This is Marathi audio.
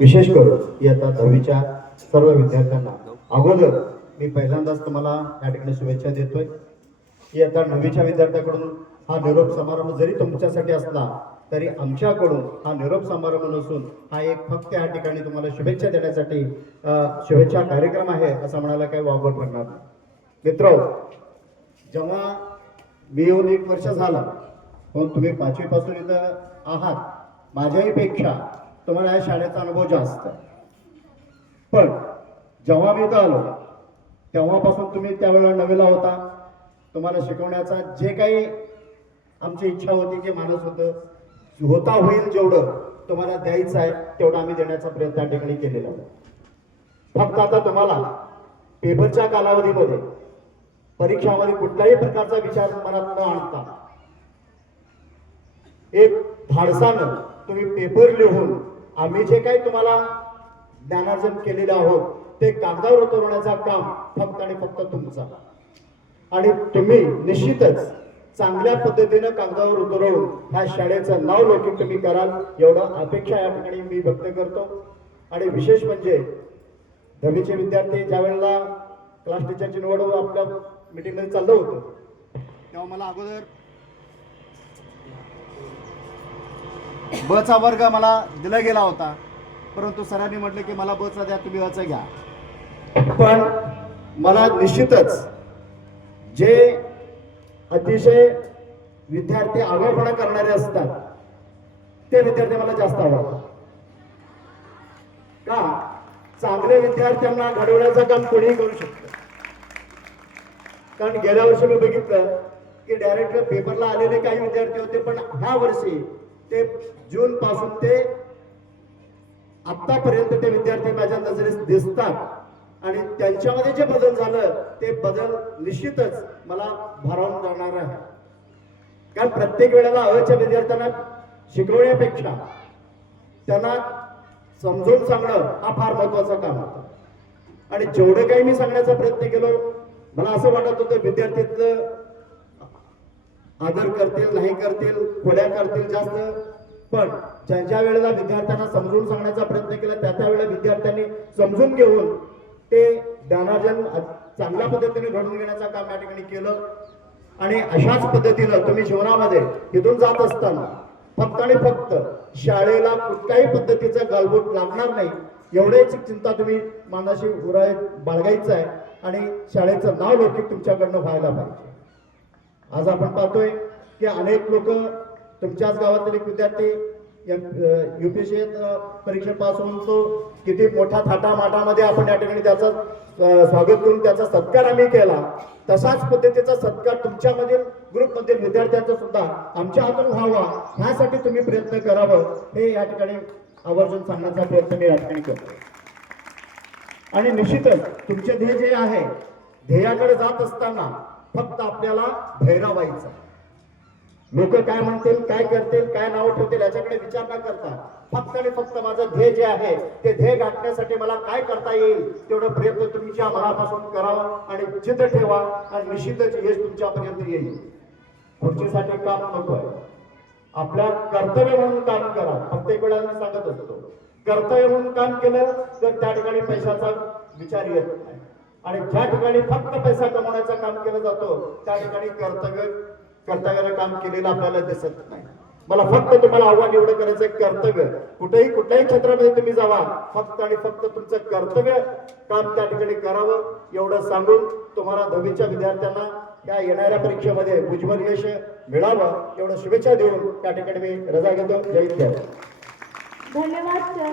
विशेष करून इयत्ता 10वीच्या सर्व विद्यार्थ्यांना अगोदर मी पहिल्यांदाच तुम्हाला या ठिकाणी शुभेच्छा देतोय. इयत्ता 9वीच्या विद्यार्थ्याकडून हा निरोप समारंभ जरी तुमच्यासाठी असला तरी आमच्याकडून हा निरोप समारंभ नसून हा एक फक्त या ठिकाणी तुम्हाला शुभेच्छा देण्यासाठी शुभेच्छा कार्यक्रम आहे असं म्हणायला काही वावगं पडणार नाही. मित्र, जेव्हा मी येऊन 1 वर्ष झालं पण तुम्ही 5वी पासून इथं आहात, माझ्याही पेक्षा तुम्हाला या शाळेचा अनुभव जास्त आहे. पण जेव्हा मी इथं आलो तेव्हापासून तुम्ही त्यावेळेला नवीला होता. तुम्हाला शिकवण्याचा जे काही आमची इच्छा होती, जे मानस होता होईल जेवढं तुम्हाला द्यायचं आहे तेवढं आम्ही देण्याचा प्रयत्न त्या ठिकाणी केलेला आहे. फक्त आता तुम्हाला पेपरच्या कालावधीमध्ये परीक्षामध्ये कुठल्याही प्रकारचा विचार मनात न आणता एक धाडसानं तुम्ही पेपर लिहून आम्ही जे काही तुम्हाला ज्ञानार्जन केलेलं आहोत ते कागदावर उतरवण्याचा काम फक्त आणि फक्त तुमचा. आणि तुम्ही निश्चितच चांगल्या पद्धतीनं कागदावर उतरवून ह्या शाळेचं नाव लौकिक तुम्ही कराल एवढं अपेक्षा या ठिकाणी मी व्यक्त करतो. आणि विशेष म्हणजे 10वीचे विद्यार्थी ज्या वेळेला क्लास टीचरची निवड आपल्या मीटिंगमध्ये चाललं होतं तेव्हा मला अगोदर बचा वर्ग मला दिला गेला होता, परंतु सरांनी म्हटलं की मला बचा द्या, तुम्ही अचा घ्या. पण मला निश्चितच जे अतिशय विद्यार्थी आगाऊपणा करणारे असतात ते विद्यार्थी मला जास्त आवडतात. का? चांगले विद्यार्थ्यांना घडवण्याचं काम कोणीही करू शकतं. कारण गेल्या वर्षी मी बघितलं की डायरेक्ट पेपरला आलेले काही विद्यार्थी होते, पण ह्या वर्षी ते जून पासून ते आतापर्यंत ते विद्यार्थी माझ्या नजरेस दिसतात. आणि त्यांच्यामध्ये जे बदल झालं ते बदल निश्चितच मला भारावून जाणार आहे. कारण प्रत्येक वेळेला अवच्या विद्यार्थ्यांना शिकवण्यापेक्षा त्यांना समजून सांगणं हा फार महत्वाचं काम होतं. आणि जेवढं काही मी सांगण्याचा प्रयत्न केलो मला असं वाटत होतं विद्यार्थीचं आदर करतील नाही करतील खोड्या करतील जास्त, पण ज्या वेळेला विद्यार्थ्यांना समजून सांगण्याचा प्रयत्न केला त्या वेळेला विद्यार्थ्यांनी समजून घेऊन ते ज्ञानार्जन चांगल्या पद्धतीने घडवून घेण्याचं काम या ठिकाणी केलं. आणि अशाच पद्धतीनं तुम्ही जीवनामध्ये इथून जात असताना फक्त आणि फक्त शाळेला कुठल्याही पद्धतीचं गालबोट लागणार नाही एवढेच चिंता तुम्ही मनाशी बाळगायचं आहे. आणि शाळेचं नाव लौकिक तुमच्याकडनं व्हायला पाहिजे. आज आपण पाहतोय की अनेक लोक तुमच्याच गावातील एक विद्यार्थी UPSC परीक्षा पास होऊन तो किती मोठ्या थाटामाटामध्ये आपण या ठिकाणी त्याचं स्वागत करून त्याचा सत्कार आम्ही केला. तशाच पद्धतीचा सत्कार तुमच्यामधील ग्रुपमधील विद्यार्थ्यांचा सुद्धा आमच्या हातून व्हावा ह्यासाठी तुम्ही प्रयत्न करावं हे या ठिकाणी आवर्जून सांगण्याचा प्रयत्न मी या ठिकाणी करतो. आणि निश्चितच तुमचे ध्येय जे आहे ध्येयाकडे जात असताना फक्त आपल्याला भैरव व्हायचं. लोक काय म्हणतील, काय करतील, काय नाव ठेवतील याच्याकडे विचार न करता फक्त आणि फक्त माझं ध्येय जे आहे ते ध्येय गाठण्यासाठी मला काय करता येईल तेवढं प्रयत्न तुमच्या मनापासून करावा आणि चित्र ठेवा आणि निश्चितच यश तुमच्यापर्यंत येईल. खुर्चीसाठी काम नको आहे, आपल्या कर्तव्य म्हणून काम करा. प्रत्येक वेळेला मी सांगत असतो कर्तव्य म्हणून काम केलं तर त्या ठिकाणी पैशाचा विचार येत नाही. आणि ज्या ठिकाणी फक्त पैसा कमवण्याचं काम केलं जातो त्या ठिकाणी कर्तव्याला काम केलेलं आपल्याला दिसत नाही. मला फक्त तुम्हाला आव्हान एवढं करायचं कर्तव्य कुठल्याही क्षेत्रामध्ये तुम्ही जावा फक्त आणि फक्त तुमचं कर्तव्य काम त्या ठिकाणी करावं एवढं सांगून तुम्हाला 10वीच्या विद्यार्थ्यांना त्या येणाऱ्या परीक्षेमध्ये उज्ज्वल यश मिळावं एवढं शुभेच्छा देऊन त्या ठिकाणी मी रजा घेतो. जय हिंद. धन्यवाद सर.